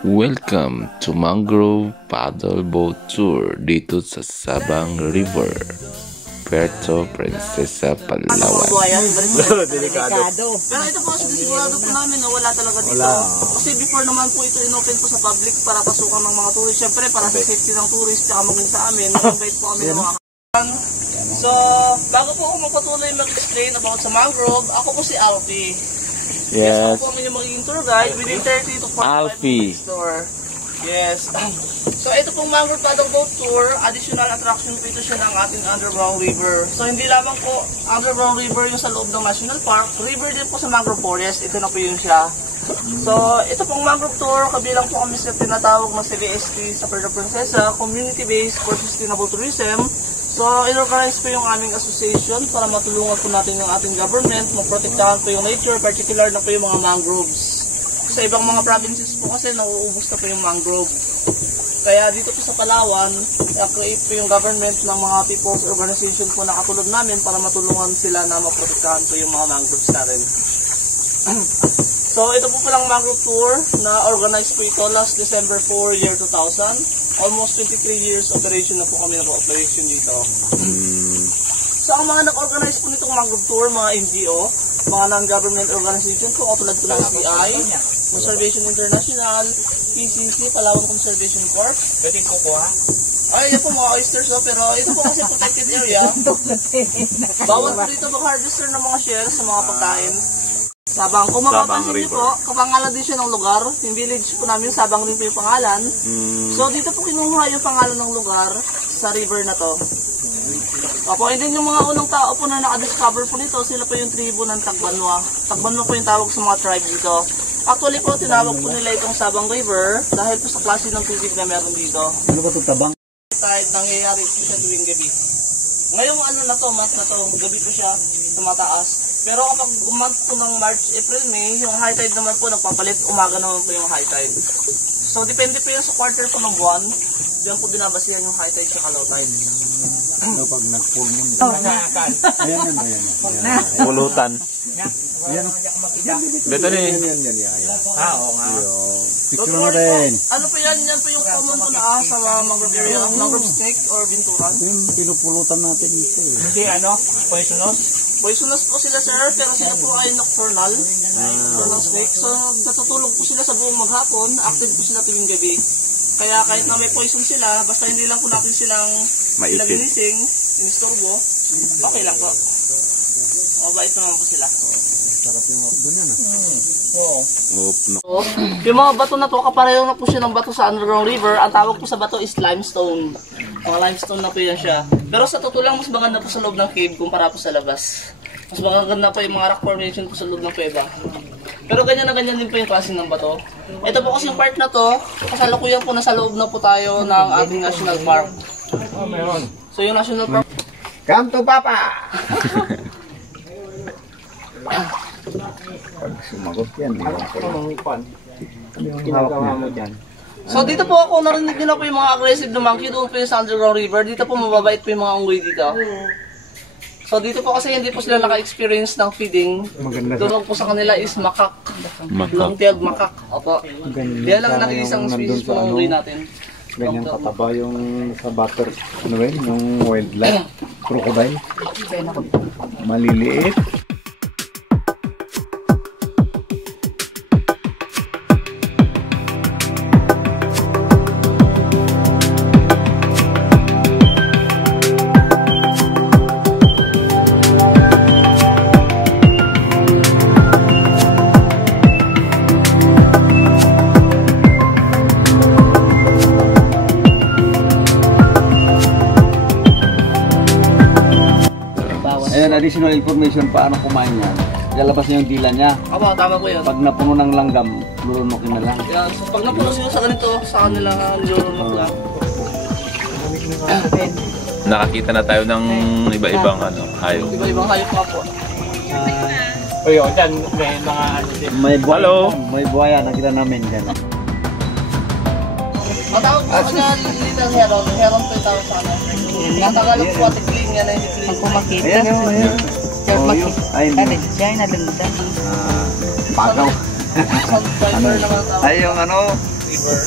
Welcome to Mangrove Paddle Boat Tour dito sa Sabang River, Puerto Princesa, Palawan. Delikado. Pero ito po, sigurado po namin na wala talaga dito. Kasi before naman po ito inopen po sa public para pasukan ng mga tourist. Siyempre para sa safety ng tourist at maging sa amin, invite po kami ng mga So, bago po ako magpatuloy mag-explain about sa mangrove, ako po si Alfie. Yes, ako po ang inyong magiging tour guide within 30 to 45 minutes tour. Yes. So, ito pong Mangrove Paddle Boat Tour, additional attraction po ito siya ng ating Underground River. So, hindi lamang po Underground River yung sa loob ng National Park, river din po sa Mangrove Forest, ito na po yun siya. So, ito pong Mangrove Tour, kabilang po kami sa tinatawag na CBST sa Puerto Princesa, Community Based for Sustainable Tourism. So, in-organize po yung aming association para matulungan po natin yung ating government, maprotektahan po yung nature, particular na po yung mga mangroves. Sa ibang mga provinces po kasi nauubos na po yung mangrove. Kaya dito po sa Palawan, create po yung government ng mga people's organization po na katulad namin para matulungan sila na maprotektahan po yung mga mangroves natin. So, ito po palang mangrove tour na organized po ito last December 4, year 2000. Almost 23 years operation na po kami nag-operation dito. So, ang mga nag-organize po nitong mangrove tour, mga NGO, mga non-government organization po, katulad po ng CI, Conservation International, PCC, Palawan Conservation Corp. Pwede po po ha? Ay, yan po mga oysters, no? Pero ito po kasi protected area. Bawal po dito mag-harvester ng mga shells sa mga pagkain. Sabang, kung mapapansin niyo po, kapangalan din siya ng lugar. Yung village po namin, Sabang rin po yung pangalan. So, dito po kinuha yung pangalan ng lugar sa river na to. Opo, and then yung mga unang tao po na nakadiscover po nito, sila po yung tribo ng Tagbanwa. Tagbanwa po yung tawag sa mga tribe dito. Actually po, tinawag po nila itong Sabang River dahil po sa klase ng tubig na meron dito. Ano ba ito, tabang? Kahit nangyayari po siya tuwing gabi. Ngayong ano na to, month na to, gabi po siya tumataas. Pero kapag month po ng March, April, May, yung high tide naman po nagpapalit, umaga naman po yung high tide. So, depende po yan sa quarter po ng buwan. Diyan po binabasihan yung high tide sa low tide. Ano pag nag-full moon? Ayan. Pulutan. Ayan. Dito ni. Oo nga. Picture mo rin. Ano po yan? Yan po yung common po na sa mangrove area. Mangrove snake or binturan. Yung pinupulutan natin dito eh. Hindi ano? Poisonous? Poisonous po sila sir, pero sila po ay nocturnal. Nocturnal snake. So natutulog po sila sa buong maghapon, active po sila tuwing gabi. Kaya kahit na may poison sila, basta hindi lang po natin silang ginising, inistorbo, okay lang po. Mabait naman po sila. Sarap yung doon yan ah. Oo. Yung mga bato na to, kapareho na po siya ng bato sa Underground River. Ang tawag po sa bato is limestone. Mga limestone na po yan siya. Pero sa totoo lang, mas maganda po sa loob ng cave kumpara po sa labas. Mas maganda po yung mga rock formation po sa loob ng kuweba. Pero ganyan na ganyan din po yung klaseng ng bato. Ito po kasi yung part na to, kasalukuyan po nasa loob na po tayo ng ating National Park. Oh, meron. So yung National Park... Come to Papa! Pag sumagot yan, di ba? Yung ginagawa mo dyan. So dito po ako narinig nyo na po yung mga aggressive na monkey doon po yung sa Underground River. Dito po mababait po yung mga unggoy dito. So dito po kasi hindi po sila naka-experience ng feeding. Doon po sa kanila is makak. Long-tailed makak. Opo. Yan lang nag-iisang species po ng unggoy natin. Ganyan kataba yung sa butter, ano ba yun? Yung wildlife crocodile. Maliliit. Ayan, additional information paano kumain yan. Lalabas niya yung dila niya. Opo, tama po yun. Pag napuno ng langgam, lurunukin na lang. Yeah, so pag napuno sila sa ganito, sa kanila nilulunok lang. Nakakita na tayo ng iba-ibang hayop. Iba-ibang hayop nga po. Oyo, dyan may mga ano din. May buhaya. Hello? May buhaya, nakita namin dyan. Ang tawag po sa little heron. Heron po yung tawag sa ano. Ang Tagalog po, tikling yan ay tikling. Ang kumakita. Ayan. Ay, Siya ay nalundan. pagaw. Survivor naman tawag. Ay, yung ano, river.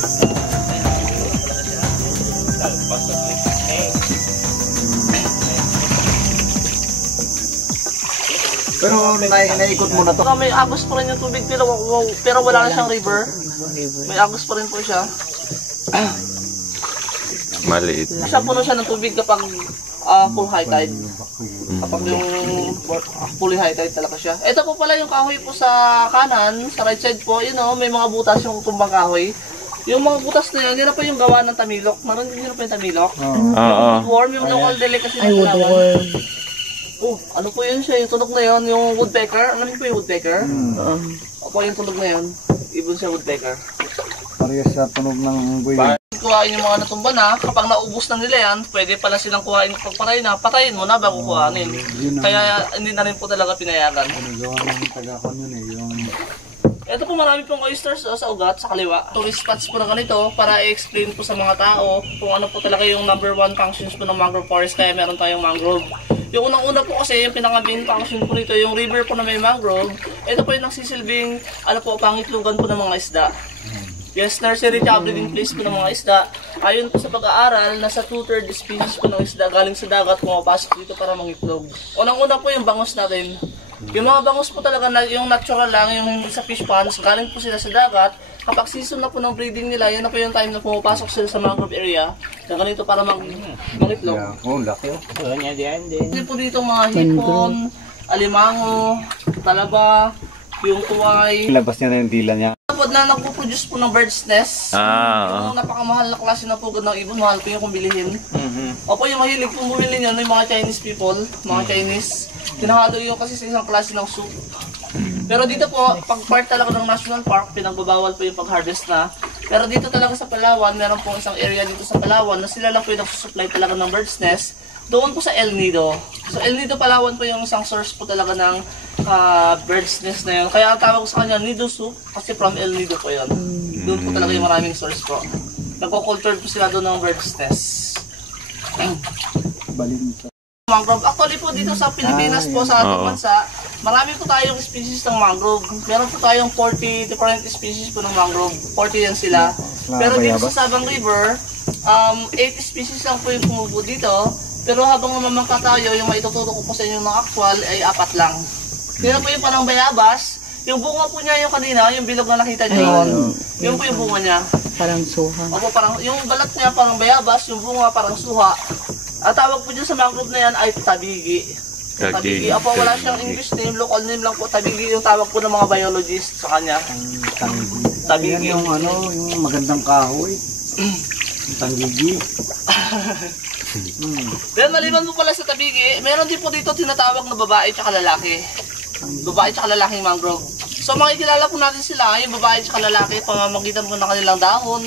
Pero naikot mo na to. May agos pa rin yung tubig pero wala na siyang river. May agos pa rin po siya. Maliit. Siya puno siya ng tubig kapag full high tide. Kapag yung fully high tide talaga siya. Ito po pala yung kahoy po sa kanan, sa right side po, you know, may mga butas yung tumbang kahoy. Yung mga butas na yun, yun na po yung gawa ng tamilok. Maroon din yun po yung tamilok. Oo. Woodworm, yung local delicacy na tinawan. Oh, ano po yun siya, yung tunog na yun, yung woodpecker. Alam niyo po yung woodpecker? Opo, yung tunog na yun. Ibon siya woodpecker. Parehas sa tunog ng unggoy. Kuhain yung mga natumba na, kapag naubos na nila yan, pwede pala silang kuhain pagpatay na, patayin mo na bago kuhanin. Kaya hindi na rin po talaga pinayagan. Gawa ng taga-kon yun eh, yung... Ito po marami pong oysters sa ugat, sa kaliwa. Tourist spots po na ganito para i-explain po sa mga tao kung ano po talaga yung number 1 functions po ng mangrove forest kaya meron tayong mangrove. Yung unang-una po kasi yung pinaka-main function po nito, yung river po na may mangrove, ito po yung nagsisilbing ano po, pangitlugan po ng mga isda. Yes, nursery at breeding place po ng mga isda. Ayon po sa pag-aaral, nasa 2/3 species po ng isda galing sa dagat pumapasok dito para mangitlog. Unang-una po yung bangus natin. Yung mga bangus po talaga, yung natural lang, yung hindi sa fish ponds, galing po sila sa dagat. Kapag season na po ng breeding nila, yan na po yung time na pumapasok sila sa mangrove area. Na ganito para mangitlog. Oh, laki oh. Hindi po dito mga hipon, alimango, talaba, yung tuway. Labas niya na yung dila niya. Kapag na nagpo-produce po ng bird's nest, yung napakamahal na klase na pugad ng ibon, mahal po yung kung bilihin. Opo, yung mahilig pong bumili niyan, yung mga Chinese people, mga Chinese, tinahalo yung kasi sa isang klase ng soup. Pero dito po, pag part talaga ng National Park, pinagbabawal po yung pag-harvest na. Pero dito talaga sa Palawan, meron pong isang area dito sa Palawan na sila lang po yung nagsusupply talaga ng bird's nest. Doon po sa El Nido. So El Nido, Palawan po yung isang source po talaga ng bird's nest na yun. Kaya ang tawag sa kanya Nido Soup kasi from El Nido po yun. Doon po talaga yung maraming source po. Nagko-culture po sila doon ng bird's nest. Balinsa. Mangrove. Actually po dito sa Pilipinas po sa ating bansa, marami po tayong species ng mangrove. Meron po tayong 40 different species po ng mangrove. 40 yan sila. Pero dito sa Sabang River, 8 species lang po yung pumubo dito. Pero habang mamangka tayo, yung maituturo ko po sa inyo ng actual ay 4 lang. Yun po yung parang bayabas. Yung bunga po niya yung kanina, yung bilog na nakita niyo yun po yung bunga niya. Parang suha. Opo, parang, yung balat niya parang bayabas, yung bunga parang suha. At tawag po dyan sa mangrove na yan ay tabigi. Tabigi. Opo, wala siyang English name, local name lang po. Tabigi yung tawag po ng mga biologists sa kanya. Tabigi. Yan yung ano, yung magandang kahoy. Tangigi. Then maliban po pala sa tabigi, meron din po dito tinatawag na babae at lalaki. Babae at lalaking mangrove. So makikilala po natin sila, yung babae at lalaki, pamamagitan po ng kanilang dahon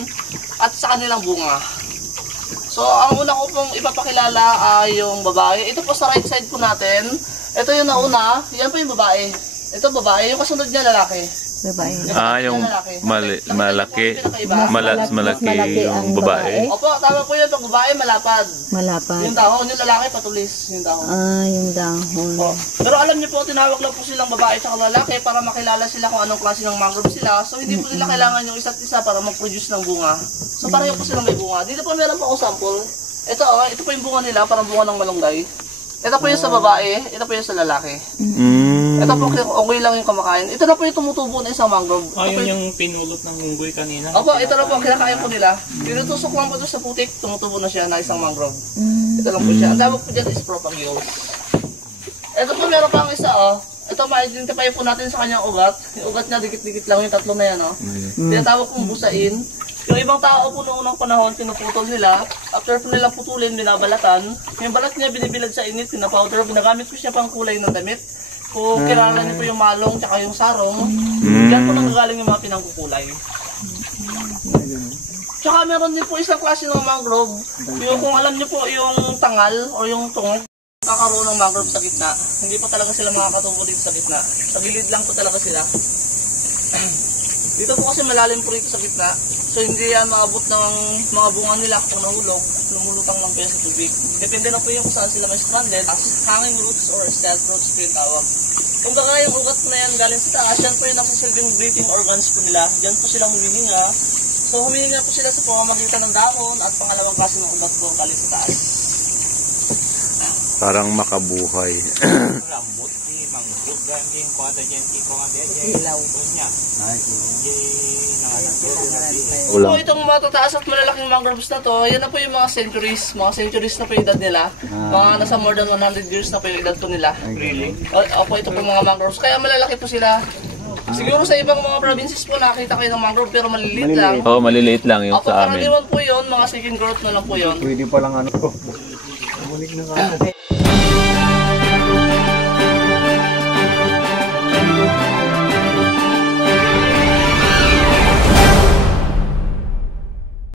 at sa kanilang bunga. So ang una ko pong ipapakilala ay yung babae. Ito po sa right side po natin. Ito yung nauna, yan po yung babae. Ito babae, yung kasunod niya lalaki. Babae. Yung malaki yung babae. Opo, tama po yun. Pag babae, malapad. Malapad. Yung dahon, yung lalaki, patulis. Yung dahon. Yung dahon. Opo. Pero alam niyo po, tinawag lang po silang babae at lalaki para makilala sila kung anong klase ng mangrove sila. So hindi po nila kailangan yung isa't isa para mag-produce ng bunga. So pareho po silang may bunga. Dito po meron po akong sample. Ito po yung bunga nila, parang bunga ng malunggay. Ito po yung sa babae, ito po yung sa lalaki. Ito po, okay lang yung kumakain. Ito na po yung tumutubo na isang mangrove. Yun yung pinulot ng unggoy kanina. Opo, ito na po, kinakain po nila. Tinutusok lang po doon sa putik, tumutubo na siya na isang mangrove. Ito lang po siya. Ang tawag po dyan is propagules. Ito po, meron pang isa, Ito, ma-identify po natin sa kanyang ugat. Yung ugat niya, dikit-dikit lang yung tatlo na yan, Tinatawag pong busain. Yung ibang tao po noong unang panahon, pinuputol nila. After po nilang putulin, binabalatan. Yung balat niya, binibilad sa init, pinapowder. Binagamit ko siya pang kulay ng damit. Kung kilala niyo po yung malong tsaka yung sarong, dyan po nanggagaling yung mga pinangkukulay. Tsaka meron din po isang klase ng mangrove. Yung kung alam niyo po yung tangal o yung tungog, kakaroon ng mangrove sa gitna. Hindi pa talaga sila makakatubo dito sa gitna. Sa gilid lang po talaga sila. Dito po kasi malalim po rito sa gitna. So hindi yan maabot ng mga bunga nila kung nahulog. Lumulutang lang po yan sa tubig. Depende na po yung kung saan sila may stranded. Hanging roots or stealth roots po yung tawag. Kung baga yung ugat po na yan galing sa taas, yan po yung nakasilbing breathing organs po nila. Diyan po silang humihinga. So humingi nga po sila sa pamamagitan ng dahon at pangalawang klase ng ugat po galing sa taas. Parang makabuhay. Rambut di manggug ganding ko ada jenti ko nga ilaw ko niya. Ay, So itong matataas at malalaking mangroves na to, yan na po yung mga centuries na po yung edad nila. Mga nasa more than 100 years na po yung edad po nila. Really? Opo, ito po mga mangroves. Kaya malalaki po sila. Siguro sa ibang mga provinces po nakita kayo ng mangrove pero maliliit lang. Oo, maliliit lang yung Opo, sa amin. karaniwan po yun, mga second growth na lang po yun. Pwede palang ano. Bumalik na ka.